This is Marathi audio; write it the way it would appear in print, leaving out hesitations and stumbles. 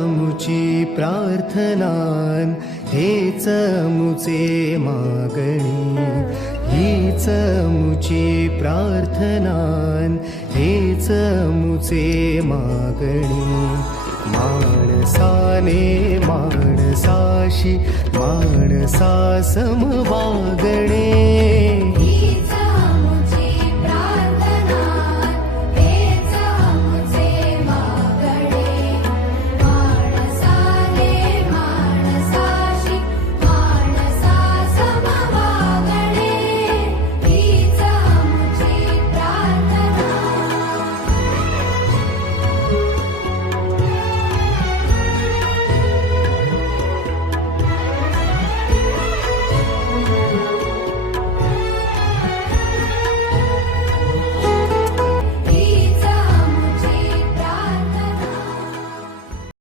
मुची प्रार्थनान हेच मुचे मागणी, हीच मुची प्रार्थनान हेच मुचे मागणी. माणसाने माणसाशी माणसासम वागणे,